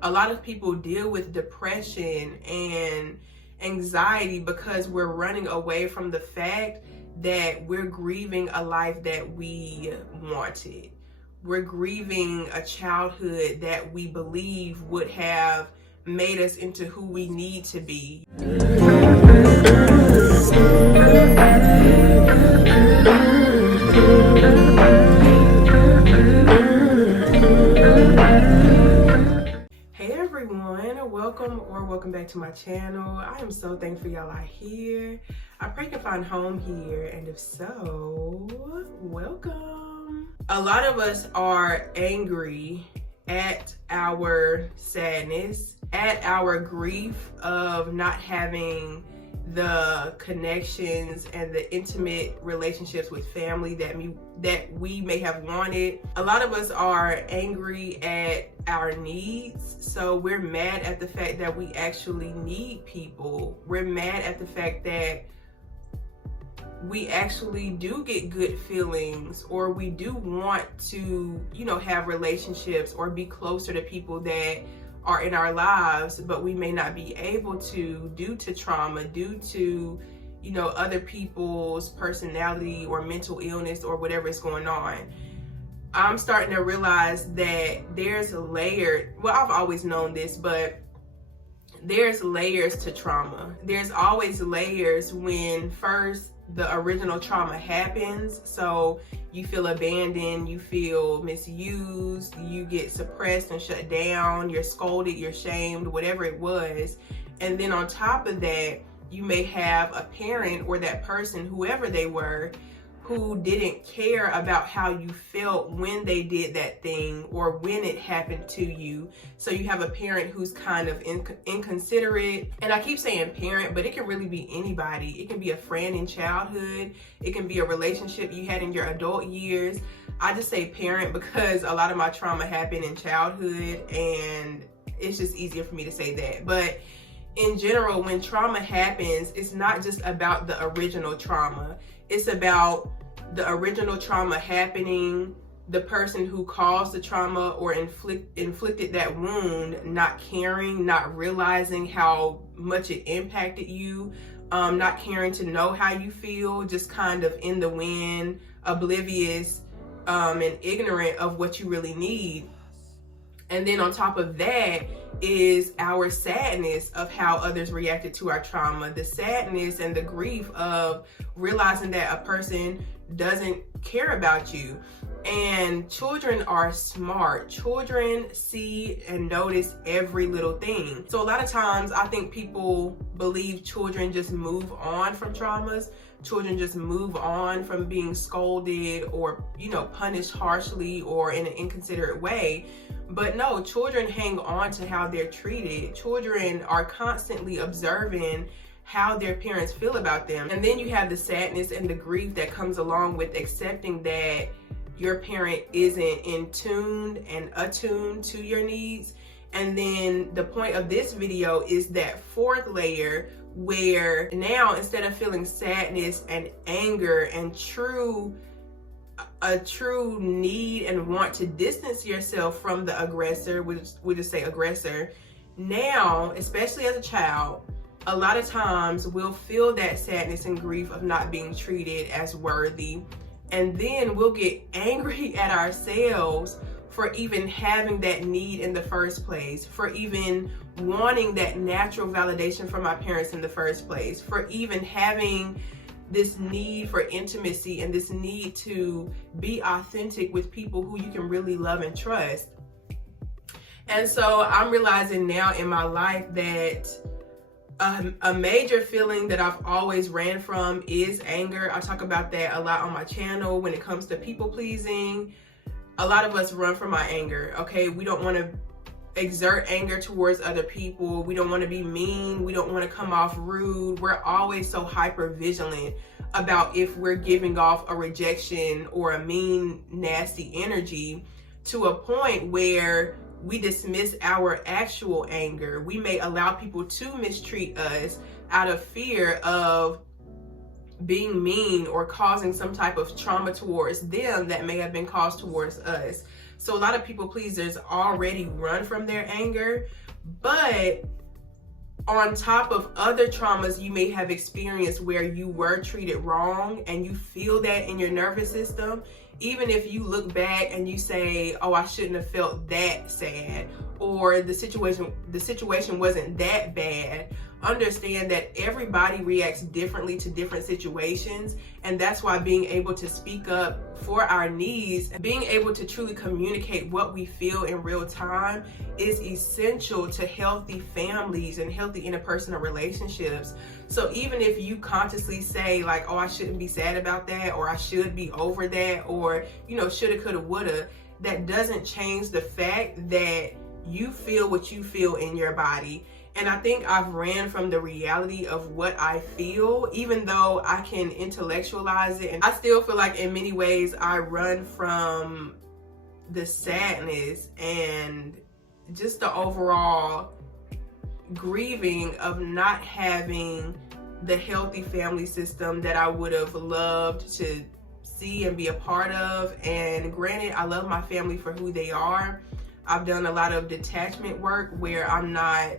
A lot of people deal with depression and anxiety because we're running away from the fact that we're grieving a life that we wanted. We're grieving a childhood that we believe would have made us into who we need to be. Hey everyone, welcome back to my channel. I am so thankful y'all are here. I pray you can find home here, and if so, welcome. A lot of us are angry at our sadness, at our grief of not having the connections and the intimate relationships with family that we may have wanted. A lot of us are angry at our needs, so we're mad at the fact that we actually need people. We're mad at the fact that we actually do get good feelings, or we do want to, have relationships or be closer to people that are in our lives, but we may not be able to due to trauma, due to, other people's personality or mental illness or whatever is going on. I'm starting to realize that there's a layer, well, I've always known this, but there's layers to trauma. There's always layers when first the original trauma happens. So you feel abandoned, you feel misused, you get suppressed and shut down, you're scolded, you're shamed, whatever it was. And then on top of that, you may have a parent or that person, whoever they were, who didn't care about how you felt when they did that thing or when it happened to you. So you have a parent who's kind of inconsiderate. And I keep saying parent, but it can really be anybody. It can be a friend in childhood. It can be a relationship you had in your adult years. I just say parent because a lot of my trauma happened in childhood, and it's just easier for me to say that. But in general, when trauma happens, it's not just about the original trauma. It's about the original trauma happening, the person who caused the trauma or inflicted that wound not caring, not realizing how much it impacted you, not caring to know how you feel, just kind of in the wind, oblivious, and ignorant of what you really need. And then on top of that is our sadness of how others reacted to our trauma, the sadness and the grief of realizing that a person doesn't care about you. And children are smart. Children see and notice every little thing. So a lot of times I think people believe children just move on from traumas. Children just move on from being scolded or, punished harshly or in an inconsiderate way. But no, children hang on to how they're treated. Children are constantly observing how their parents feel about them. And then you have the sadness and the grief that comes along with accepting that your parent isn't in tune and attuned to your needs. And then the point of this video is that fourth layer, where now instead of feeling sadness and anger and a true need and want to distance yourself from the aggressor, we just say aggressor, now, especially as a child, a lot of times we'll feel that sadness and grief of not being treated as worthy. And then we'll get angry at ourselves for even having that need in the first place, for even wanting that natural validation from our parents in the first place, for even having this need for intimacy and this need to be authentic with people who you can really love and trust. And so I'm realizing now in my life that a major feeling that I've always ran from is anger. I talk about that a lot on my channel when it comes to people pleasing. A lot of us run from our anger, okay? We don't want to exert anger towards other people. We don't want to be mean. We don't want to come off rude. We're always so hyper vigilant about if we're giving off a rejection or a mean, nasty energy, to a point where we dismiss our actual anger. We may allow people to mistreat us out of fear of being mean or causing some type of trauma towards them that may have been caused towards us. So a lot of people pleasers already run from their anger, but on top of other traumas you may have experienced where you were treated wrong and you feel that in your nervous system, even if you look back and you say, oh, I shouldn't have felt that sad, or the situation wasn't that bad, understand that everybody reacts differently to different situations. And that's why being able to speak up for our needs, being able to truly communicate what we feel in real time is essential to healthy families and healthy interpersonal relationships. So even if you consciously say like, oh, I shouldn't be sad about that, or I should be over that, or, you know, shoulda, coulda, woulda, that doesn't change the fact that you feel what you feel in your body. And I think I've ran from the reality of what I feel, even though I can intellectualize it. And I still feel like in many ways I run from the sadness and just the overall grieving of not having the healthy family system that I would have loved to see and be a part of. And granted, I love my family for who they are. I've done a lot of detachment work where I'm not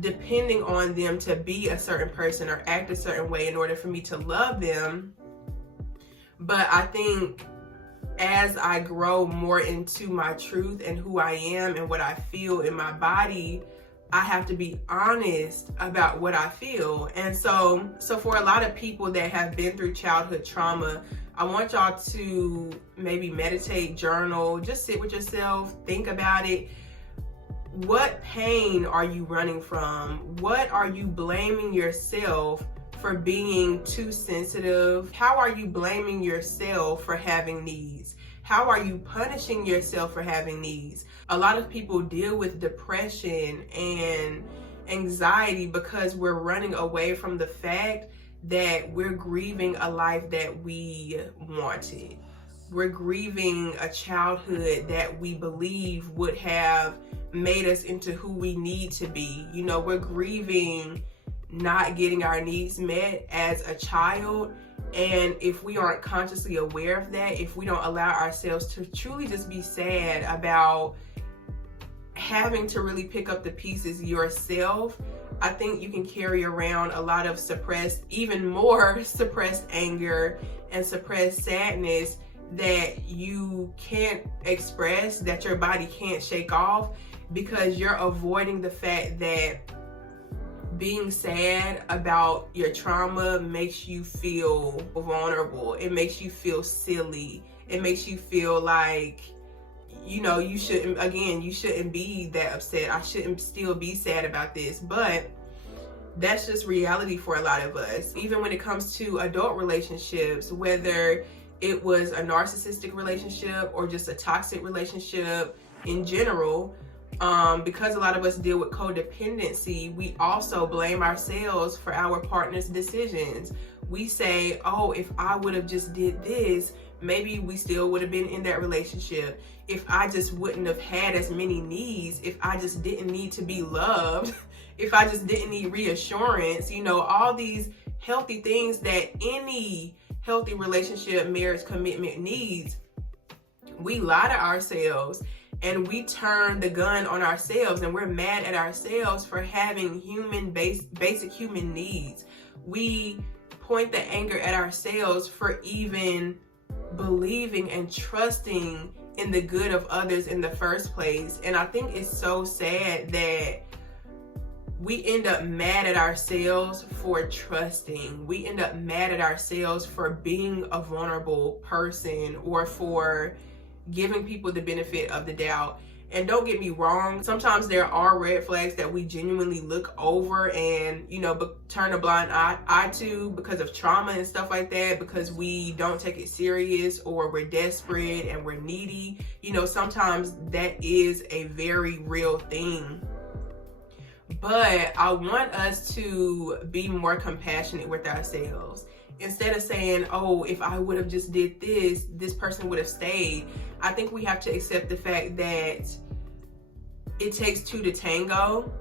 depending on them to be a certain person or act a certain way in order for me to love them. But I think as I grow more into my truth and who I am and what I feel in my body, I have to be honest about what I feel. And so for a lot of people that have been through childhood trauma, I want y'all to maybe meditate, journal, just sit with yourself, think about it. What pain are you running from? What are you blaming yourself for being too sensitive? How are you blaming yourself for having needs? How are you punishing yourself for having needs? A lot of people deal with depression and anxiety because we're running away from the fact that we're grieving a life that we wanted. We're grieving a childhood that we believe would have made us into who we need to be. You know, we're grieving not getting our needs met as a child. And if we aren't consciously aware of that, if we don't allow ourselves to truly just be sad about having to really pick up the pieces yourself, I think you can carry around a lot of suppressed, even more suppressed anger and suppressed sadness that you can't express, that your body can't shake off, because you're avoiding the fact that being sad about your trauma makes you feel vulnerable. It makes you feel silly. It makes you feel like, you know, you shouldn't be that upset. I shouldn't still be sad about this. But that's just reality for a lot of us. Even when it comes to adult relationships, whether it was a narcissistic relationship or just a toxic relationship in general, because a lot of us deal with codependency, we also blame ourselves for our partner's decisions. We say, oh, if I would have just did this, maybe we still would have been in that relationship. If I just wouldn't have had as many needs, if I just didn't need to be loved, if I just didn't need reassurance, you know, all these healthy things that any healthy relationship, marriage, commitment needs, we lie to ourselves and we turn the gun on ourselves, and we're mad at ourselves for having basic human needs. We point the anger at ourselves for even believing and trusting in the good of others in the first place. And I think it's so sad that we end up mad at ourselves for trusting. We end up mad at ourselves for being a vulnerable person or for giving people the benefit of the doubt. And don't get me wrong, sometimes there are red flags that we genuinely look over and, you know, turn a blind eye to because of trauma and stuff like that, because we don't take it serious or we're desperate and we're needy. You know, sometimes that is a very real thing. But I want us to be more compassionate with ourselves. Instead of saying, oh, if I would have just did this, this person would have stayed. I think we have to accept the fact that it takes two to tango.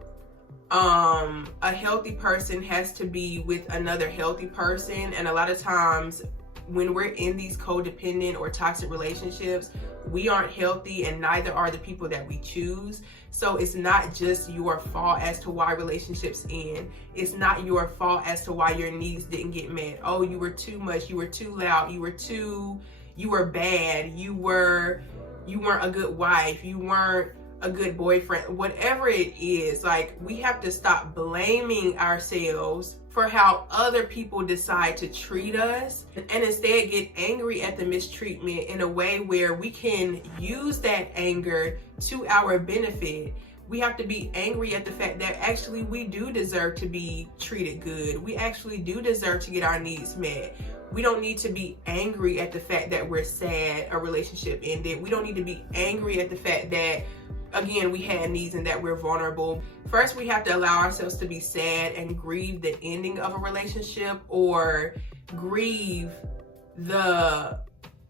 A healthy person has to be with another healthy person. And a lot of times when we're in these codependent or toxic relationships, we aren't healthy, and neither are the people that we choose. So it's not just your fault as to why relationships end. It's not your fault as to why your needs didn't get met. Oh, you were too much, you were too loud, you were bad, you weren't a good wife, you weren't a good boyfriend, whatever it is. Like, we have to stop blaming ourselves for how other people decide to treat us, and instead get angry at the mistreatment in a way where we can use that anger to our benefit. We have to be angry at the fact that actually we do deserve to be treated good. We actually do deserve to get our needs met. We don't need to be angry at the fact that we're sad a relationship ended. We don't need to be angry at the fact that, again, we had needs and that we're vulnerable. First, we have to allow ourselves to be sad and grieve the ending of a relationship, or grieve the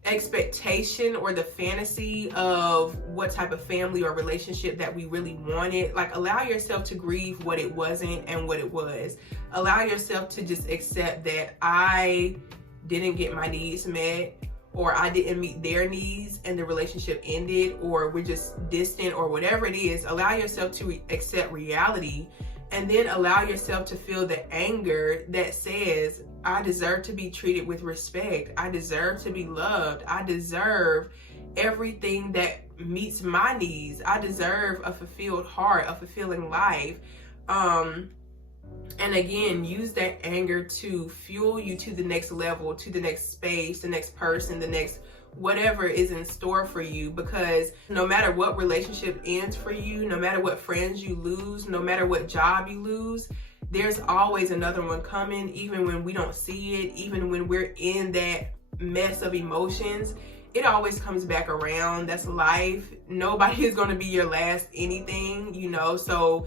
expectation or the fantasy of what type of family or relationship that we really wanted. Like, allow yourself to grieve what it wasn't and what it was. Allow yourself to just accept that I didn't get my needs met, or I didn't meet their needs and the relationship ended, or we're just distant, or whatever it is. Allow yourself to accept reality, and then allow yourself to feel the anger that says, I deserve to be treated with respect. I deserve to be loved. I deserve everything that meets my needs. I deserve a fulfilled heart, a fulfilling life. And again, use that anger to fuel you to the next level, to the next space, the next person, the next whatever is in store for you. Because no matter what relationship ends for you, no matter what friends you lose, no matter what job you lose, there's always another one coming, even when we don't see it, even when we're in that mess of emotions. It always comes back around. That's life. Nobody is going to be your last anything, so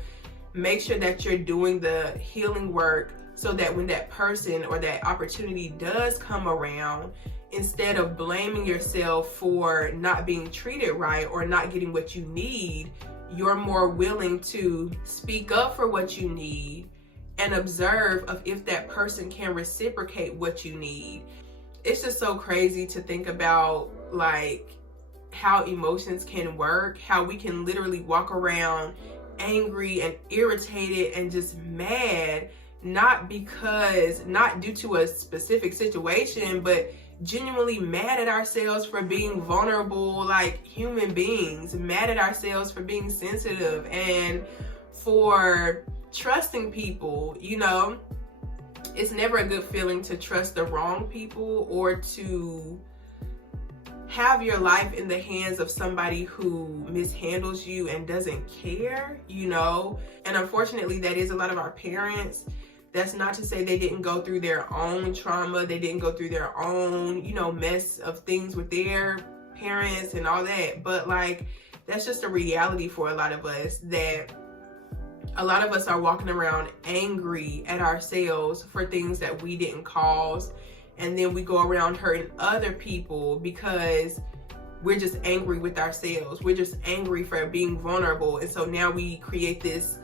make sure that you're doing the healing work, so that when that person or that opportunity does come around, instead of blaming yourself for not being treated right or not getting what you need, you're more willing to speak up for what you need and observe of if that person can reciprocate what you need. It's just so crazy to think about, like, how emotions can work, how we can literally walk around angry and irritated and just mad, not due to a specific situation, but genuinely mad at ourselves for being vulnerable like human beings, mad at ourselves for being sensitive and for trusting people. It's never a good feeling to trust the wrong people, or to have your life in the hands of somebody who mishandles you and doesn't care, And unfortunately, that is a lot of our parents. That's not to say they didn't go through their own trauma. They didn't go through their own, mess of things with their parents and all that. But, like, that's just a reality for a lot of us, that a lot of us are walking around angry at ourselves for things that we didn't cause. And then we go around hurting other people because we're just angry with ourselves. We're just angry for being vulnerable. And so now we create this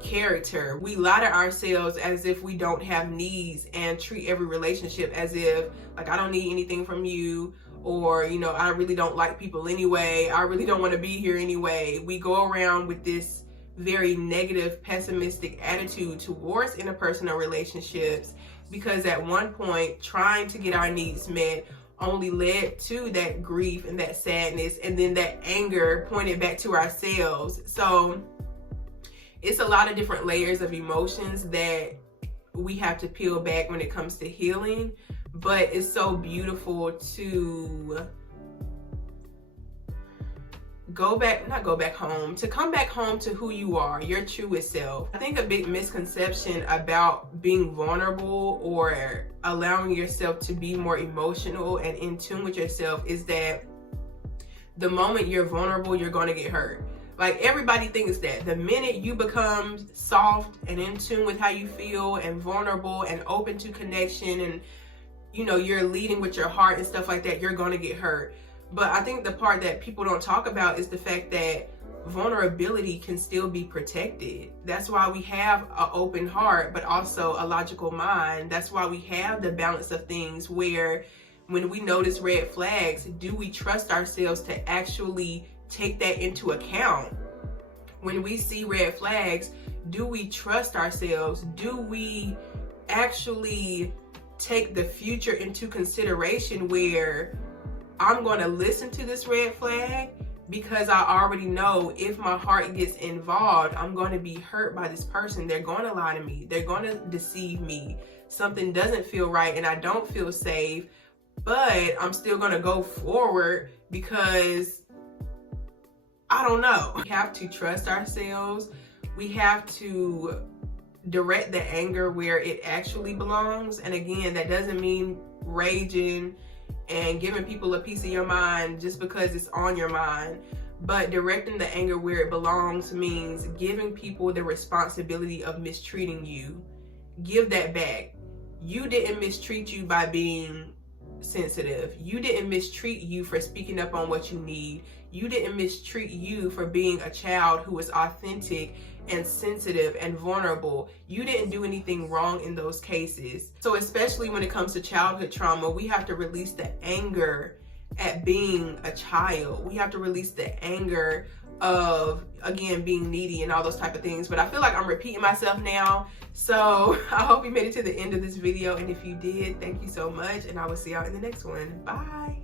character. We lie to ourselves as if we don't have needs, and treat every relationship as if, like, I don't need anything from you, or, I really don't like people anyway. I really don't want to be here anyway. We go around with this very negative, pessimistic attitude towards interpersonal relationships, because at one point, trying to get our needs met only led to that grief and that sadness, and then that anger pointed back to ourselves. So it's a lot of different layers of emotions that we have to peel back when it comes to healing. But it's so beautiful to come back home to who you are, your truest self. I think a big misconception about being vulnerable or allowing yourself to be more emotional and in tune with yourself is that the moment you're vulnerable, you're going to get hurt. Like, everybody thinks that the minute you become soft and in tune with how you feel and vulnerable and open to connection, and you're leading with your heart and stuff like that, you're going to get hurt. But I think the part that people don't talk about is the fact that vulnerability can still be protected. That's why we have an open heart, but also a logical mind. That's why we have the balance of things where when we notice red flags, do we trust ourselves to actually take that into account? When we see red flags, do we trust ourselves? Do we actually take the future into consideration where I'm going to listen to this red flag because I already know if my heart gets involved, I'm going to be hurt by this person. They're going to lie to me. They're going to deceive me. Something doesn't feel right and I don't feel safe, but I'm still going to go forward because I don't know. We have to trust ourselves. We have to direct the anger where it actually belongs. And again, that doesn't mean raging and giving people a piece of your mind just because it's on your mind. But directing the anger where it belongs means giving people the responsibility of mistreating you. Give that back. You didn't mistreat you by being sensitive. You didn't mistreat you for speaking up on what you need. You didn't mistreat you for being a child who is authentic and sensitive and vulnerable. You didn't do anything wrong in those cases. So especially when it comes to childhood trauma, we have to release the anger at being a child. We have to release the anger of, again, being needy and all those type of things. But I feel like I'm repeating myself now. So I hope you made it to the end of this video. And if you did, thank you so much. And I will see y'all in the next one. Bye.